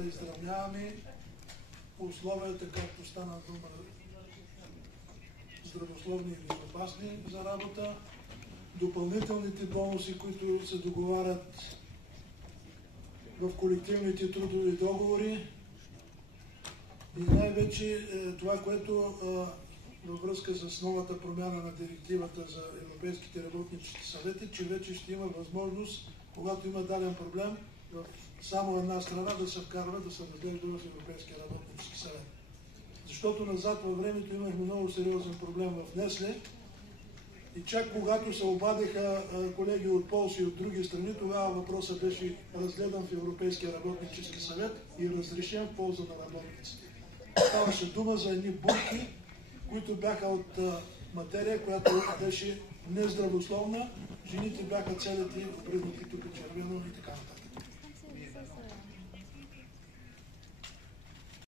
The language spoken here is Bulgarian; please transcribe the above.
да изравняваме условията, както стана дума, здравословни и безопасни за работа, допълнителните бонуси, които се договарят в колективните трудови договори и най-вече това, което във връзка с новата промяна на директивата за европейските работнически съвети, че вече ще има възможност, когато има даден проблем, в само една страна да се вкарва, да се разглежда в Европейския работнически съвет. Защото назад във времето имахме много сериозен проблем в Несле и чак когато се обадиха колеги от Полша и от други страни, тогава въпросът беше разгледан в Европейския работнически съвет и разрешен в полза на работниците. Ставаше дума за едни бурки, които бяха от материя, която беше нездравословна. Жените бяха целите, обреднати тук червено и така нататък.